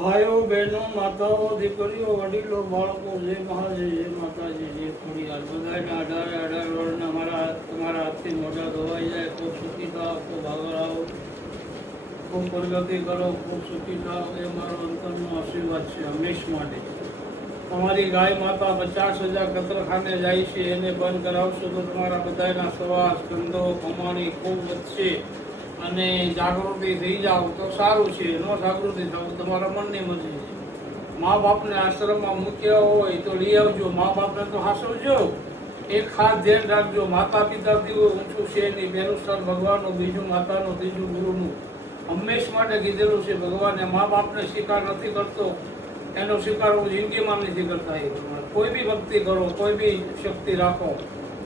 ભાઈઓ બહેનો માતાઓ દીકરીઓ વડીલો બાળકો જય મહાજય જય માતાજી જય ખોડિયાર બધાને 18 વર્ષના તમારા હાથથી મોઢા ધોવાઈ જાય. ખૂબ સુખી થાવ, ખૂબ આગળ આવો, ખૂબ પ્રગતિ કરો, ખૂબ સુખી થાવ એ મારો અંતરનો આશીર્વાદ છે હંમેશ માટે. તમારી ગાય માતા 50,000 કતરખાને જાય છે, એને બંધ કરાવશો તો તમારા બધાના સવાસ ધંધો કમાણી ખૂબ વધશે અને જાગૃતિ થઈ જાવ તો સારું છે. ન જાગૃતિ થવું તમારા મનની મરજી છે. મા બાપને આશ્રમમાં મૂક્યા હોય તો લઈ આવજો, મા બાપને તો હાસવજો. એક ખાસ ધ્યાન રાખજો, માતા પિતાથી ઊંચું છે નહીં. પહેલું સ્થાન ભગવાનનું, બીજું માતાનું, ત્રીજું ગુરુનું. હંમેશ માટે કીધેલું છે ભગવાને. મા બાપને સ્વીકાર નથી કરતો એનો સ્વીકાર હું જિંદગીમાં નથી કરતા. એ કોઈ બી ભક્તિ કરો, કોઈ બી શક્તિ રાખો,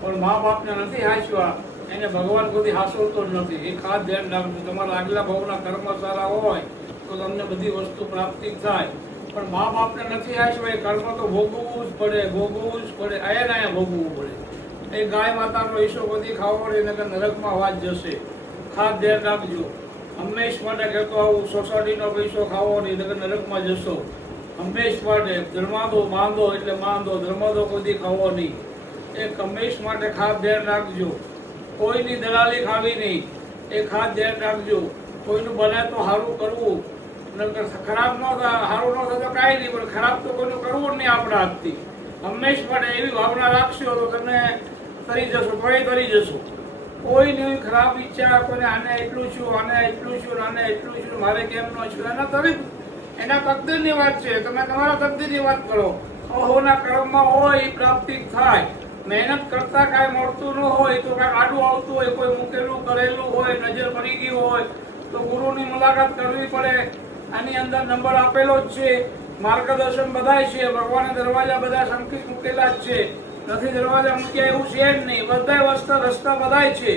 પણ મા બાપને નથી હાંસવા એને ભગવાન કોઈ હાંસવતો જ નથી. એ ખાસ ધ્યાન રાખજો. તમારા આગલા ભાવના કર્મ સારા હોય તો તમને બધી વસ્તુ પ્રાપ્તિ થાય, પણ મા બાપને નથી હાંસવા એ કર્મ તો ભોગવવું જ પડે, ભોગવવું જ પડે, અહીંયા ભોગવવું પડે. એ ગાય માતાનો ઈસો બધી ખાવો ને નરકમાં વાત જશે. ખાસ ધ્યાન રાખજો. હંમેશ માટે કહેતો આવું, સોસાયટીનો પૈસો ખાવો નહીં નરકમાં જશો. હંમેશ માટે ધર્માદો બાંધો એટલે માંદો, ધર્માદો કોઈ ખાવો નહીં. એ હંમેશ માટે ખાસ ધ્યાન રાખજો. કોઈની દલાલી ખાવી નહીં, એ ખાસ ધ્યાન રાખજો. કોઈનું બને તો સારું કરવું, ખરાબ ન થાય. સારું ન થાય તો કાંઈ નહીં, પણ ખરાબ તો કોઈનું કરવું જ નહીં આપણા હાથથી. હંમેશ માટે એવી ભાવના રાખશો તો તમે કરી જશો, કોઈ કરી જશો. કોઈની ખરાબ ઈચ્છા, કોઈને આને એટલું છું, આને એટલું છું, આને એટલું છું, મારે કેમ ન છું, એના તરફ એના તકદીરની વાત છે. તમે તમારા તકદીરની વાત કરો. અહોના કર્મમાં હોય એ પ્રાપ્તિ થાય. મહેનત કરતા કાંઈ મળતું ન હોય તો કાંઈ આડું આવતું હોય, કોઈ મૂકેલું કરેલું હોય, નજર પડી ગઈ હોય તો ગુરુની મુલાકાત કરવી પડે. આની અંદર નંબર આપેલો જ છે, માર્ગદર્શન બધાય છે. ભગવાને દરવાજા બધા સંકેત મૂકેલા જ છે, નથી દરવાજા મૂક્યા એવું છે જ નહીં. બધા રસ્તા બધાય છે.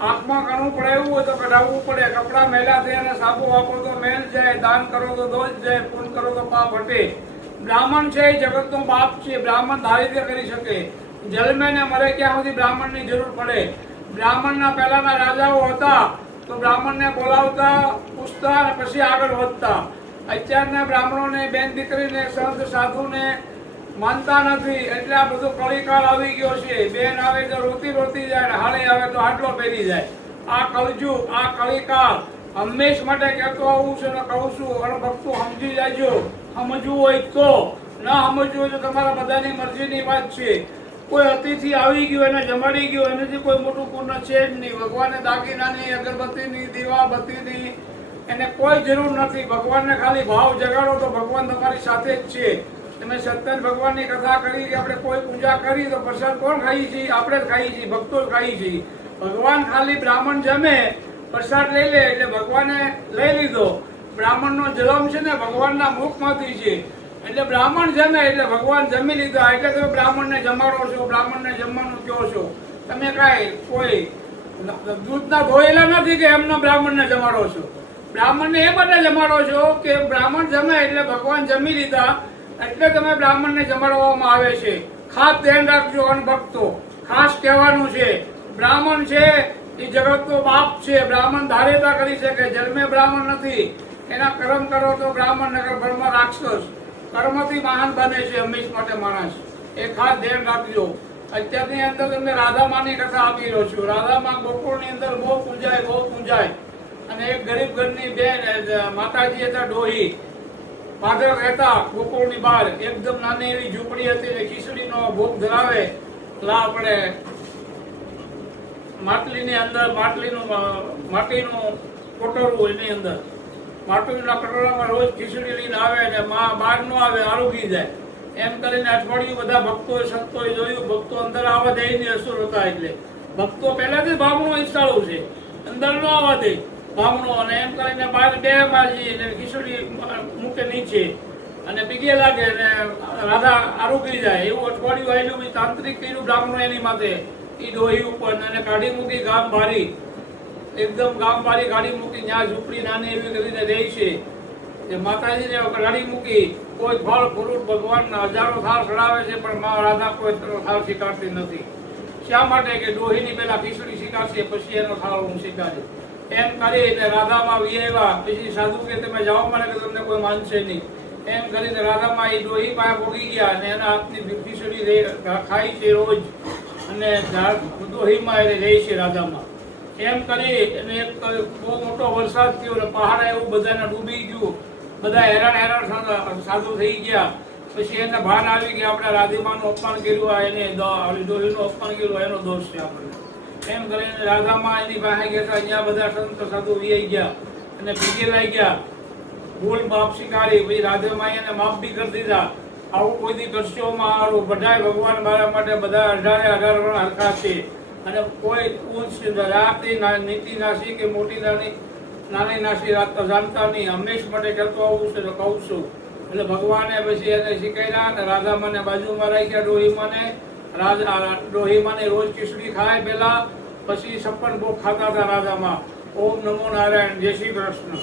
આંખમાં કણું પડાવવું હોય તો કઢાવવું પડે. કપડાં મેલા થયા અને સાબુ વાપરો તો મેલ જાય, દાન કરો તો દોષ જાય, પૂન કરો તો પાપ હટે. બ્રાહ્મણ છે એ જગતનો બાપ છે. બ્રાહ્મણ ધારિત્ય કરી શકે. જન્મે ને મરે ક્યાં સુધી બ્રાહ્મણની જરૂર પડે. બ્રાહ્મણના પહેલાના રાજાઓ હતા તો બ્રાહ્મણને બોલાવતા, પૂછતા અને પછી આગળ વધતા. અત્યારના બ્રાહ્મણોને, બેન દીકરીને, સંત સાધુને માનતા નથી. એટલે આ બધો કળીકાળ આવી ગયો છે. બેન આવે તો રોતી જાય, હાળી આવે તો હાટલો પહેરી જાય. આ કળજુગ, આ કળીકાળ હંમેશ માટે કહેતો આવું છે ને કહું છું. અને ભક્તો સમજી જાજો. સમજવું હોય તો, ન સમજવું હોય તો તમારા બધાની મરજીની વાત છે. કોઈ અતિથિ આવી ગયો, એને જમાડી ગયો, એનાથી કોઈ મોટું પૂર્ણ છે જ નહીં. ભગવાનને દાગીનાની, અગરબત્તીની, દીવાબત્તીની એને કોઈ જરૂર નથી. ભગવાનને ખાલી ભાવ જગાડો તો ભગવાન તમારી સાથે જ છે. તમે સત્યન ભગવાનની કથા કરી કે આપણે કોઈ પૂજા કરી તો પ્રસાદ કોણ ખાઈએ છીએ? આપણે જ ખાઈએ છીએ, ભક્તો જ ખાઈએ છીએ. ભગવાન ખાલી બ્રાહ્મણ જમે, પ્રસાદ લઈ લે એટલે ભગવાને લઈ લીધો. બ્રાહ્મણનો જન્મ છે ને ભગવાનના મુખમાંથી છે. એટલે બ્રાહ્મણ જમે એટલે ભગવાન જમી લીધા. એટલે તમે બ્રાહ્મણને જમાડો છો, બ્રાહ્મણને જમવાનું કહો છો. તમે કાંઈ કોઈ દૂધના ધોયેલા નથી કે એમના બ્રાહ્મણને જમાડો છો. બ્રાહ્મણને એ માટે જમાડો છો કે બ્રાહ્મણ જમે એટલે ભગવાન જમી લીધા, એટલે તમે બ્રાહ્મણને જમાડવામાં આવે છે. ખાસ ધ્યાન રાખજો. અનભક્તો ખાસ કહેવાનું છે, બ્રાહ્મણ છે એ જગતનો બાપ છે. બ્રાહ્મણ ધારેતા કરી શકે, જન્મે બ્રાહ્મણ નથી. એના કર્મ કરો તો બ્રાહ્મણ નગર ભરમાં રાક્ષસ. કર્મથી મહાન બને છે હંમેશ માટે માણસ. એ ખાસ ધ્યાન રાખજો. અત્યારની અંદર તમને રાધામાની કથા આપી રહ્યો છું. રાધામા ગોકુળની અંદર બહુ પૂંજાય. અને એક ગરીબ ઘરની બેન માતાજી હતા, ડોહી પાદર રહેતા ગોકુળની બહાર. એકદમ નાની એવી ઝૂંપડી હતી ને ખીચડીનો ભોગ ધરાવે. આપણે માટલીની અંદર માટીનું કોટરવું, એની અંદર માટીના કટોરામાં રોજ ખીચડી લઈને આવે ને બહાર નો આવે, આરોગી જાય. એમ કરીને અઠવાડિયું બધા ભક્તોએ સંતોએ જોયું. ભક્તો અંદર આવવા દે ની અસુર હતા. એટલે ભક્તો પહેલાથી ભાવનો ઈચ્છાળું છે, અંદર નો આવવા દે ભાવનો. અને એમ કરીને બહાર બે માજી ખીચડી મૂકે નીચે અને પીગે લાગે ને રાધા આરોગી જાય. એવું અઠવાડિયું આવેલું તાંત્રિક કર્યું બ્રાહ્મણો એની માથે. એ ડોહી ઉપર અને કાઢી મૂકી ગામ ભારી. એકદમ ગામ બારી ગાડી મૂકી, ત્યાં ઝૂંપડી નાની એવી કરીને રહી છે. જે માતાજીને ગાડી મૂકી, કોઈ ફળ ફ્રૂટ ભગવાનના હજારો થાળ ચડાવે છે, પણ મા રાધા કોઈ થાળ સ્વીકારતી નથી. શા માટે? કે ડોહીની પહેલા ખીચડી સ્વીકારશે, પછી એનો થાળ હું સ્વીકારીશ. એમ કરીને રાધામાં વિયેવા. પછી સાધુ કે તમે જાઓ, મને કે તમને કોઈ માનશે નહીં. એમ કરીને રાધામાં એ ડોહી પાસે ભોગી ગયા અને એના હાથની ખીચડી ખાય છે રોજ, અને ડોહીમાં એ રહે છે રાધામાં. એમ કરી અને એક બહુ મોટો વરસાદ થયો અને પહાડ એવું બધાને ડૂબી ગયું. બધા હેરાન સાધુ થઈ ગયા. પછી એને ભાન આવી કે આપણે રાધીમાનું અપમાન કર્યું, એને ડોહીનું અપમાન કર્યું, એનો દોષ છે આપણને. એમ કરીને રાધામાં એની પાસે ગયા હતા. અહીંયા બધા સંત સાધુ વિયાઈ ગયા અને ભીગે લાગી ગયા. ભૂલ માપ સ્વીકારી. પછી રાધામાએ એને માફ બી કરી દીધા. આવું કોઈ દી કરશો મારું, બધાય ભગવાન મારા માટે બધા 18 વર્ષ હરખા છે, અને કોઈ ઊંચ રાતની નીતિ નાસી કે મોટી નાની નાસી રાત જાણતા નહીં. હંમેશ માટે ચાલતો આવું છે તો કહું છું. એટલે ભગવાને પછી એને શીખાયેલા અને રાધામાને બાજુમાં રાખ્યા. ડોહીમાને રોજ ખીચડી ખાય પહેલા, પછી 56 ભોગ ખાતા હતા રાધામાં. ઓમ નમો નારાયણ. જય શ્રી કૃષ્ણ.